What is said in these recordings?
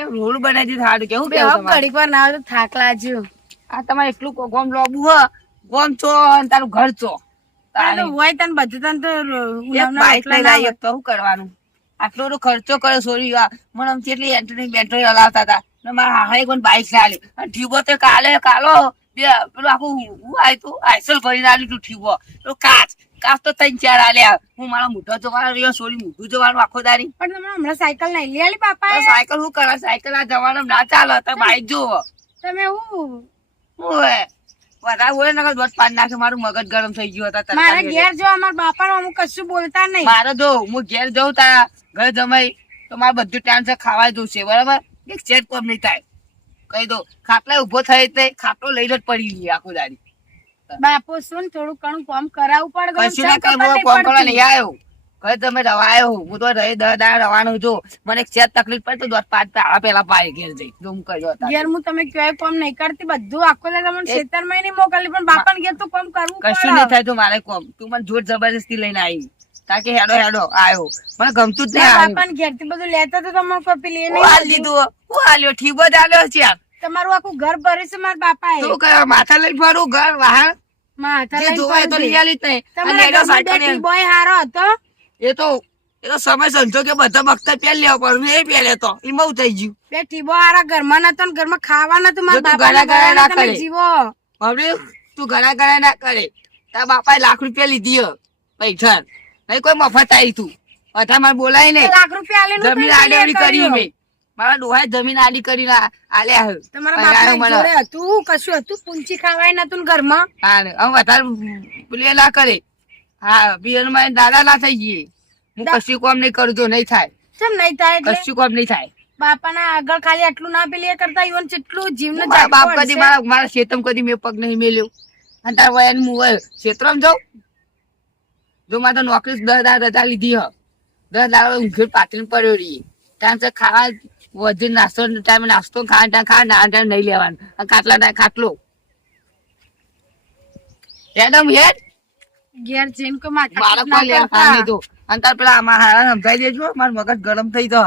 એ road બનાવી દીધું સારું કેવું બે હપ ઘડીક વાર ના આવે તો થાક લાગ્યો. આ તમારે એટલું ગોમ લોબુ હ ગોમ ચો અને તારું ઘર ચો પણ તો હોય તને બધું તને તો બાઈક લઈ લાવી તો શું કરવાનું આટલો બધો ખર્ચો કર્યો સોરી મને આમ કેટલી એન્ટ્રી બેટરી હલાવતા હતા ને મારા હાહે કોઈ બાઈક લાવી અને ઠીબો તો કાલો પેલું આખું હું આવ્યું આઈસલ ભરીને આલ્યું તું ઠીબો પેલું કાચ તો 3-4 આલ્યા હું મારા મોઢો જોવાનો રહ્યો સોરી મોઢું જોવાનું આખો દારી. પણ તમે હમણાં સાયકલ નહીં લઈ આલી બાપા. સાયકલ શું કરે સાયકલ આ જમાનામાં ના ચાલે તો બાઈક જોવો તમે હું વધારે બોલે ને દોઢ પાન નાખે મારું મગજ ગરમ થઈ ગયું હતા. મારા ઘેર જો અમારા બાપા અમુક કશું બોલતા નહીં. મારે જો હું ઘેર જઉં તારા ઘરે જમાઈ તો મારે બધું ટાઈમ છે ખાવા દઉં છે બરાબર એક ચેટ કોમ નહીં થાય કહી દો ખાટલા ઉભો થાય તે ખાટલો લઈને જ પડી ગઈ આખો દાડી. બાપુ શું થોડું ઘણું કામ કરાવવું પડે. કશું ના કઈ કોમ કરવા નહીં આવ્યો ઘરે તમે રવાયો હું તો રહી 10 દાડા રવાનો છું મને એક ચેટ તકલીફ પડે તો દોઢ 5 દાડા પેલા પાય ઘેર જઈ રૂમ કર્યો હતા. ઘેર હું તમે ક્યાંય કામ નહીં કરતી બધું આખો લે તમને ખેતરમાં નહીં મોકલી પણ બાપાને ઘેર તો કામ કરવું પડે. કશું નહીં થાય તો મારે કોમ તું મને જોર જબરદસ્તી લઈને આવી તાકે હેડો આવ્યો મને ગમતું જ નહીં. બાપાને ઘેર થી બધું લેતા તો તમને કોઈ પેલી નહીં હાલ દીધું હું હાલ્યો ઠીબો જ આલ્યો છે તમારું આખું ઘર ભરે છે મારા બાપા શું કરે માથા લઈને ફરું ઘર વાહન માથા લઈને જોવાય તો લઈ આલી જ નહીં. તમારા બોય હારો હતો એ તો સમય સંજો કે બધા વખતે પહેલ લેવા પડે એ પહેલે તો એમાં થઈ ગયું બે ટીબો હારા ઘરમાં નતો ને ઘરમાં ખાવા નતું મારા ઘણા ના બાપા કરે જીવો હવે તું ઘણા ના કરે તારા બાપાએ લાખ રૂપિયા લીધી પૈસા નહીં કોઈ મફત આવી તું બધા મારે બોલાય નહીં લાખ રૂપિયા જમીન આડી કરી મેં મારા ડોહાએ જમીન આડી કરીને આલ્યા તમારા બાપા જોડે હતું કશું હતું પૂંચી ખાવાય નતું ઘરમાં. હા હવે વધારે પેલી ના કરે હા પિયર માં દાદા ના થઈ જઈએ હું કશું કામ નહીં કરું તો નહીં થાય. કેમ નહીં થાય કશું કામ નહીં થાય. બાપાના આગળ ખાલી આટલું ના પેલી કરતા ઈવન કેટલું જીવને બાપ કદી મારા ખેતમ કદી મેં પગ નહીં મેલ્યો અને તાર વયન હું ક્ષેત્રમાં જાઉં જો મારે નોકરી 10 દાડા રજા લીધી હ 10 દાડા ઊંઘે પાથરીને પડ્યો રહી ટાઈમ છે ખાવા વધુ નાસ્તો ટાઈમે નાસ્તો ખાવા ટાઈમ નહીં લેવાનું ખાટલા ટાઈમ ખાટલો મેડમ હેડ ઘેર જઈને કો મારા કોઈ લેવા ખાવા નહીં તો અને તાર પેલા આમાં હારા સમજાઈ દેજો મારું મગજ ગરમ થઈ તો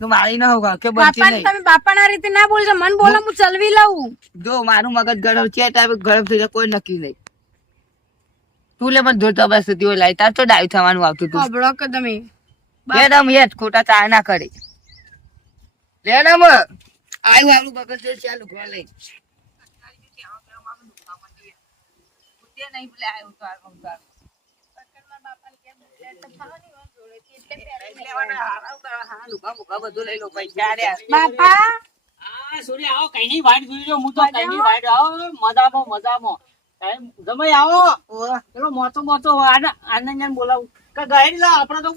તું મારી ના હોગા કે બનતી નહીં. તમે બાપાના રીતે ના બોલજો મન બોલો હું ચલવી લઉં. જો મારું મગજ ગરમ છે ટાઈમે ગરમ થઈ જાય કોઈ નક્કી નહીં. તું લે મને જોતા બસ થતી લાઈ તાર તો ડાયું થવાનું આવતું તું ખબડો કે તમે મેડમ હેડ ખોટા ચા ના કરે મેડમ આવ્યું આપણું બગલ છે ચાલુ ઘર લઈ બોલાવું ગાડી લાવ આપડે તો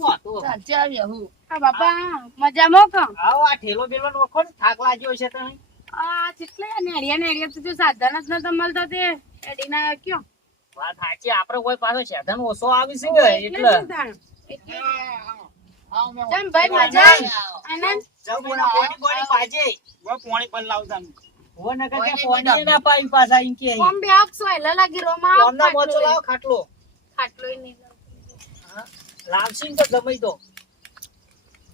બાપા મજામાં કો આવો આ ઠેલો બેલો નોખો ને થાક લાગ્યો છે તમે આ કેટલે નેડિયા તો જો સાધન જ નતો મળતો તે એડીના કયો વાત સાચી આપડે કોઈ પાછો સાધન ઓછો આવી છે કે એટલે જમ ભાઈ મજા આનંદ જાવ બોના બોડી પાજે વો પાણી પણ લાવતા હો ન કે પાણી ના પાઈ પાછા ઇન કે કોમ બે આપ સોયલા લાગી રોમા કોમના મોચો લાવ ખાટલો નહીં લાવશીન તો જમાઈ દો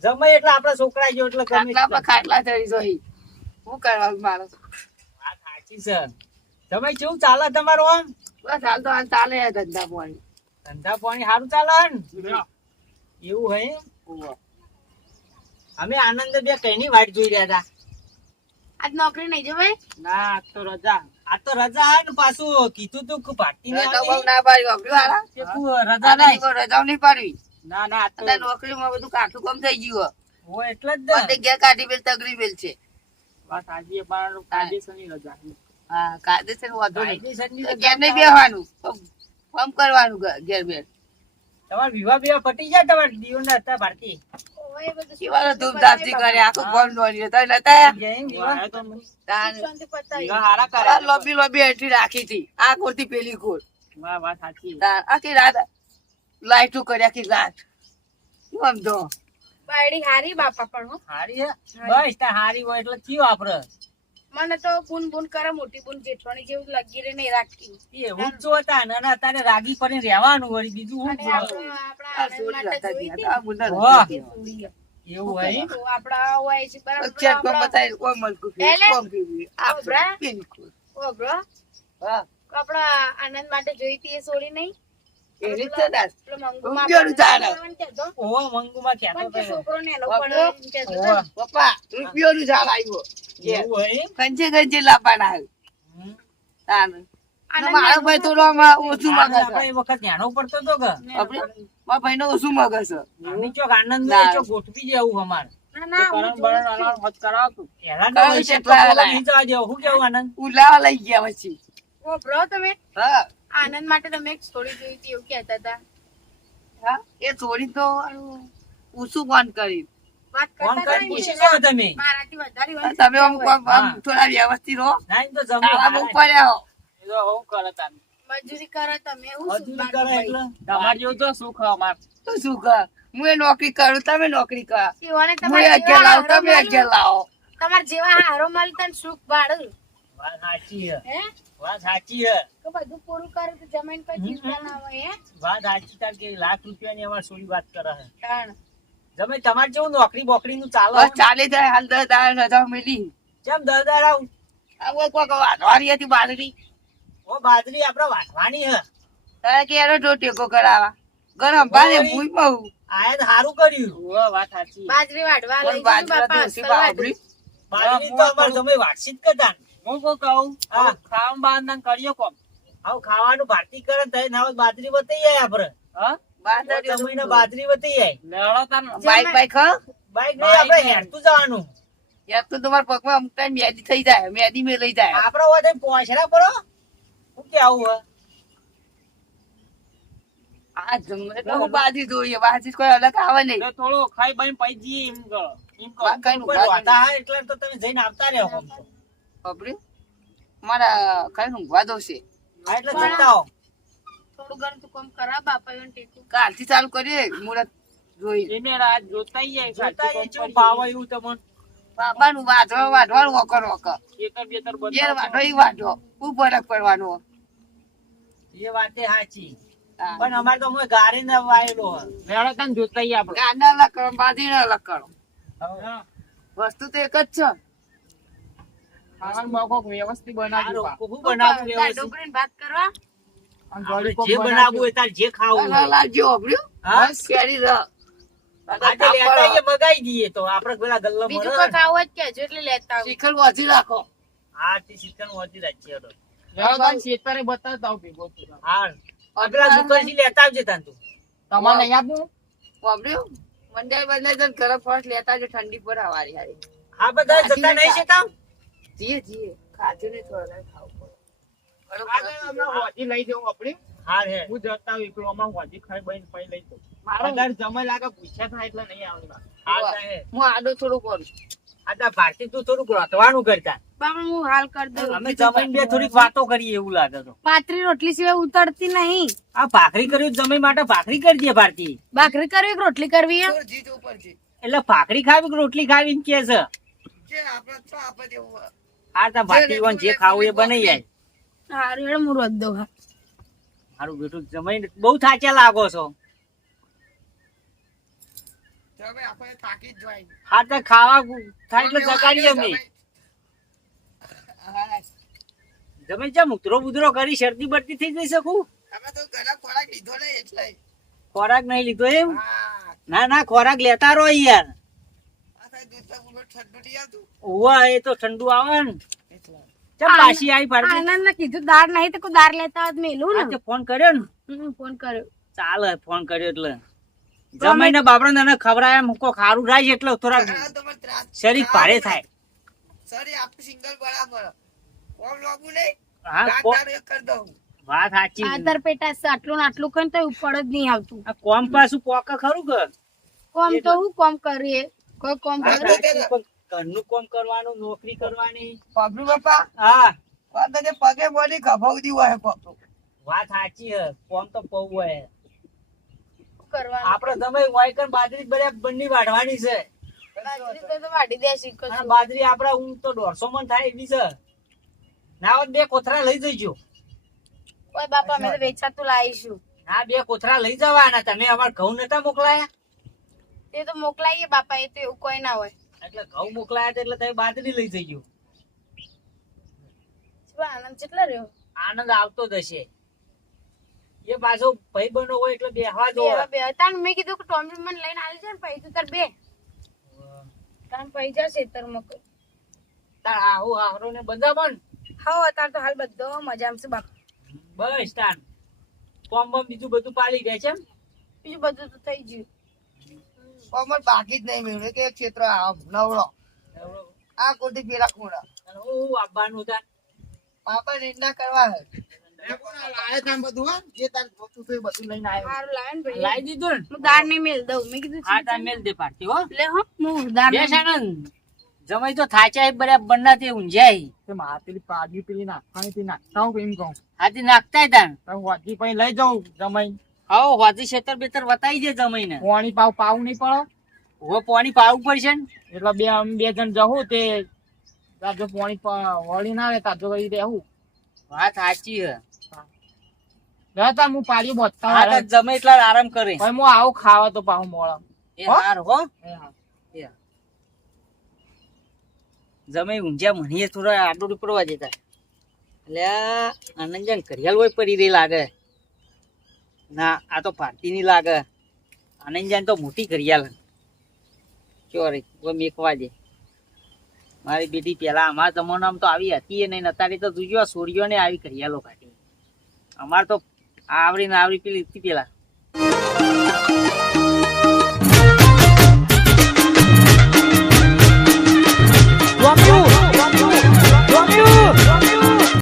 જમાઈ એટલે આપડા છોકરા જો એટલે ગમે ખાટલા ચડી જોઈ હું કરવાનું મારો વાત સાચી છે જમાઈ કેવું ચાલે તમારું આમ બસ હાલ તો હાલ ચાલે ધંધા પાણી સારું ચાલે ને એવું હે અમે આનંદ બે કઈની વાટ જોઈ રહ્યા હતા આજ નોકરી નહીં જવાય ના આજ તો રજા હે ને પાછું કીધું તું કે પાર્ટી ના પાડી રજા નહીં રજાઓ નહીં પાડવી ના આજ તો નોકરીમાં બધું કાઠું કામ થઈ ગયું હો એટલે જ ને ઘેર કાઢી બેલ તગડી બેલ છે વાત આજે પણ કાયદેસરની રજા હા કાયદેસર વાંધો નહીં કાયદેસરની ઘેર નહીં બેસવાનું કામ કરવાનું ઘેર બેર તમાર વિવાહ પટી જાય તમાર દીવ ના હતા ભારતી ઓય બધું શિવાનો ધૂમધામથી કરે આખું ગોમ નોર્યો તો નતા જૈન વિવાહ શાંતિ પતાઈ વિવાહ હારા કરે લોબી એન્ટ્રી રાખી હતી આ કોરથી પેલી કોર વાહ વાત સાચી આખી રાત લાઈટો કરી આખી રાત સમજો બાયડી હારી બાપા પણ હો હારી હે બસ તા હારી હોય એટલે થયું આપડે મને તો બુન કરે મોટી બુન જેઠવાની જેવું લાગી રે નહીં રાખતી એવું જ જોતા ને અને અત્યારે રાગી પડીને રહેવાનું વળી બીજું હું અને આપણા આનંદ માટે જોઈ હતી. એવું હોય તો આપડા હોય છે બરાબર ચેટ કોમ આપડા- બતાવી કોમ મલકુ એટલે? કોમ પીવી ઓબરા? બિલકુલ ઓ બ્રો હા આપડા આનંદ માટે જોઈ હતી એ સોડી નહીં એ રીતે ના પેલો મંગુમાં રૂપિયાનું ઝાડ. આપણને કહેતો. ઓહો મંગુમાં કહેતો પણ કે હતો. છોકરો નેનો બાપુ? પડ્યો એમ કહેતો હતો ને. પપ્પા રૂપિયાનું ઝાડ આવ્યો એવું હોય કંચે કંચે લાવવાના આવ્યું હમ. તાનું. આનંદ મારો નેનો ભાઈ થોડો આમાં ઓછું મગજ આપણે છે. એ વખત ન્યાણો પડતો હતો કે આપણે મારા ભાઈનો ઓછું મગજ છે. આની ચોક આનંદ ના. ચોક ગોઠવી જેવું અમારે ના ના હું કરણ જોઉં બરણ છું. અલાર્મ હોત કરાવતું. પહેલા કરણ તો વૈશે કેટલા તો લાયા? નહીં જવા દેવું. શું કેવું આનંદ? ઉલાવા લઈ ગયા પછી ઓ બ્રો તમે હા આનંદ માટે તમે એક સોડી જોઈ હતી એવું કહેતા હતા હા એ થોડી તો ઓછું કોણ કરી વાત ફોન કરતા કરી હતા પૂછી ને લો તમે. મારાથી વધારે હોય ને તમે આમ હોય. આમ થોડા વ્યવસ્થિત રહો ના, એમ તો જમી તારા બહુ હારા. પડ્યા હો. એ તો હું કરે તાન. મજૂરી કરે તમે હું શું મજૂરી બાર કરે ભાઈ? એટલે તમારે જેવું તો સુખ અમાર. તો શું કર હું એ નોકરી કરું તમે નોકરી કરો શિવાને હું તમારે અગિયાર જેવા લાવું હારો તમે અગિયાર મળ્યો. લાવો તમારે જેવા હારો મળતા ને સુખ ભાડું વાત સાચી છે. હે વાત સાચી છે. તો બધું પૂરું કરે તો જમીન પર ચિંતા ના હોય હે વાત સાચી તાર કે લાખ રૂપિયાની અમાર સોરી વાત કરે છે. તાણ. તમે તમારે જેવું નોકરી બોકરી નું ચાલો બસ ચાલી જાય હાલ 10 રજા મળી જેમ દરદાર આવું આ કોઈ કોક વાઢવાની હતી બાજરી ઓ બાજરી આપડે વાટવાની હે તારે કે એનો જો ટેકો કરાવા ગરમ પાણી ઓય. ભૂઈ બહુ આયા તો સારું કર્યું ઓ વાત સાચી બાજરી વાઢવા લઈ પણ જજો બાજરા તો બાપા ઓછી અસલ બાબરી. બાજરી તો અમાર તમે વાટસી જ કરતા ને. હું શું કહું હા. ખાવા બાંધા કરીએ કોમ આવું ખાવાનું ભારતી કરે ને તઈ નાવ બાજરી બતાઈ જાય આપડે હા બાજરી જમીને બાજરી બતાઈ જાય લેવડો તાન બાઈક બાઈક હા બાઈક નહીં આપડે હેડતું જવાનું યાર તો તમારા પગમાં અમુક ટાઈમ મેદી થઈ જાય મેદી મેં લઈ જાય આપડે હોય પોછડા પડો શું કે આવું હે આ જમણે તો હું બાજરી જોઈએ બાજરી કોઈ અલગ આવે નહીં એટલે થોડો ખાઈ બાઈ પઈ જઈએ એમ કરો એમ કરો બા- કઈ નું કોઈ બાજરી રોતા હોય એટલે તો તમે જઈને આવતા રહ્યો આમ તો. બાપરે. મારા ખાલી ઊંઘવા દો છે હા, એટલે જતા આવો. થોડું ઘણું તો કોમ કરા બાપા એને ટેકો કાલથી ચાલુ કરીએ મુરત જોઈ એને રાત જોતા આઈએ, જોતા સાચું એ કોમ ચેવું કરીએ. ભાવ આવ્યું તમને બાબાનું વાઢવાનું વકર વકર ખેતર બેતર બધું ઘેર વાઢો ઈ વાઢો ખૂબ ફરક પડવાનો એ વાતે સાચી હા. પણ અમારે તો હું ગારે ને વાયેલો હે. લેવડો તાન જોતા આઈએ આપણે ગાંડા અલગ કરો બાજરી અલગ કરો હા. વસ્તુ તો એક જ છે ખાવાનું બાકો વ્યવસ્થિત બનાવજો સારું, બા. હું બનાવું વ્યવસ્થિત. ઢોકળીને ભાત કરવા અને આપણે જોડી કોક જે બનાવજો. બનાવવું હોય તાર જે ખાવું હોય. લાગજો અભર્યું હા? બસ કેરી રહ આજે લેતા આઈએ, મગાઈ દઈએ તો આપણે પેલા ગલ્લા બીજું મળે કોઈ ને. ખાવું હોય તો કહેજો એટલે લેતા આવું. શીખર વધી રાખો હા તે શીતળ વધી રાખીએ તો. લેવડો તાન ખેતરે બતાવતા આવો ભેગો થઈને. હા પેલા દુકાનથી લેતા આવજે તાન તું. તમારે નહીં આપવું વાપર્યું મંડાઈ બંધાઈ જન ગરમ ફર્સ્ટ લેતા જો ઠંડી પર હવારી હારી હા બધા જતા નહીં છે તામ? જીએ જીએ ખાજો ને થોડા ખાવું પડે આગળ હમણાં હોજી લઈ જવું આપણે હા હે. હું જતા આવું એકલો હમણાં હોજી ખાઈ બાઈને પઈ લઈ જઉં મારો વધારે જમાઈ લાગે પૂછ્યા થાય એટલે નહીં આવવા હા તા હે. હું આડો થોડું કરું આ તાર ભારતી તું થોડુંક રોતવાનું કરતા. બાપા હું હાલ કરી દઉં અમે જમીન બે થોડીક વાતો કરીએ એવું લાગે તો. પાતરી રોટલી સિવાય ઉતરતી નહીં આ ભાખરી કર્યું જમીન માટે ભાખરી કરી દે ભારતી. ભાખરી કરવી કે રોટલી કરવી હે? જીત ઉપર છે એટલે ભાખરી ખાવી કે રોટલી ખાવી એમ કે છે. જે આપણે તો આપણે જેવું આ તાર ભારતી હોય ને જે ખાવું એ બની જાય. હારું હેડો હું રોજ દઉં હા. મારું બેટું જમીન બહુ થાચ્યા લાગો છો. તમે આપણે થાકી જ જાય હા તો ખાવા થાય એટલે જગાડીએ અમે. જમીન ચા મુતરો બુતરો કરી શરદી બરતી થઈ જઈ શકું. અમે તો ગરમ ખોરાક લીધો ને એટલે ખોરાક નહીં લીધો એમ? હા ના ના ખોરાક લેતા રહો યાર. આ સાહેબ દૂધ તો પૂરો ઠંડુ નહીં આવતું ઓવા એ તો ઠંડુ આવે ને. એટલે ચમ પાછી આવી ભારતી. આનંદ ને કીધું દાળ નહીં તો કોઈ દાળ લેતા હોત મેલું આજે ને ફોન કર્યો ને ફોન કર્યો ચાલે ફોન કર્યો એટલે જમાઈને બાપડો ને ખબરાય મૂકો ખારું રાય એટલે થોડા આ તો મને ત્રાસ શરીર ભારે થાય. સરી આપણે સિંગલ બરાબર કોમ લોગું નહીં હા દાંત કો- દારૂ એક કરી દઉં વાત સાચી. આદર પેટા છે, આટલું ને આટલું કઈ તો ઉપર જ નહીં આવતું આ કોમ પાછું પોકા ખરું કે કોમ તો હું કોમ કરીએ કોઈ કોમ વાત કરે સાચી, પણ ઘરનું કોમ કરવાનું નોકરી કરવાની. પગલું બાપા હા પગ ને પગે બોલી ખભાવતી હોય પગ વાત સાચી હે કોમ તો પૌ હોય. કરવાનું આપડે તમે વાયકર બાજરી બધા બંને વાઢવાની છે. બાજરી તો વાઢી દે શીખો અને છો. બાજરી આપડે ઊંઘ તો 150 મણ થાય એવી છે. ના હોત 2 કોથરા લઈ જઈજો. ઓય બાપા અમે તો વેચાતું લાવીશું હા 2 કોથરા લઈ જવાના. તમે અમાર ઘઉં નતા મોકલાયા? તે તો મોકલાઈએ બાપા, એ તો એવું કોઈ ના હોય. એટલે ઘઉં મોકલાયા હતા એટલે તમે બાજરી લઈ જજો. શું આનંદ કેટલા રહ્યો? આનંદ આવતો જ હશે. એ પાછો ભાઈ બનો હોય એટલે બેહવા જો. બે તાન મેં કીધું કે ટોમી મને લઈને આવી જાય ને પછી તું તાર બે તાન પૈ જા ખેતરમાં. તાર આહુ હારો ને બધા પણ હા અત્યારે તો હાલ બધો મજામાં છે બાપા. બસ તાન કોમ બમ બીજું બધું પાડી દે છે એમ? બીજું બધું તો થઈ ગયું. કોમર બાકી જ નહીં મેળવે કે એક ક્ષેત્ર નવડો આ કોટી પેલા ખૂણા અને હું આવવાનું હતા. પાપા નિંદા કરવા હે હારું લાવે ને ભાઈ. લાવી દીધું ને? હું દાળ નહીં મેલ દઉં. મેં કીધું હા તાર મેલ દે પાડતી હો. લે હો હું દાળ બેસ નહીં- આનંદ. જમાઈ તો થાચા બરાબર બનાતી ઊંઝાઈ. તે માર પેલી પાડી પેલી નાખવાની હતી, નાખતા હું એમ કહું. હાથી નાખતા તાન તો હોજી પછી લઈ જાઉં જમાઈ. આવો હોજી ખેતર બેતર વતાઈ દે જમાઈ ને. પોણી પાવું નહીં પડે. હવે પાણી પાવું પડશે ને. એટલે અમે બે જણ જવું તે તાજો પોણી વળી ના આવે તાજો કરી દેવું. વાત સાચી હે. જતા હું પાડી હા બોતતા તો જમે એટલા આરામ કરે. પછી હું આવું ખાવા તો પાહું મોળા. એ હાર હો. એ હા. જમે ઊંઝા મણીએ થોડા આડો પડવા જતા. એટલે આનંદજાન ઘડિયાળ હોય પડી રહી લાગે. ના આ તો ભારતી ની લાગે. આનંદજાન તો મોટી ઘડિયાળ ચોરી મેકવા દે. મારી બેટી પેલા અમારા જમાનામાં તો આવી હતી એ નહીં, અત્યારે તો જોજો સોરીઓ ને આવી ઘડિયાળો કાઢી. અમાર તો આવડી ને આવડી પેલી હતી પેલા.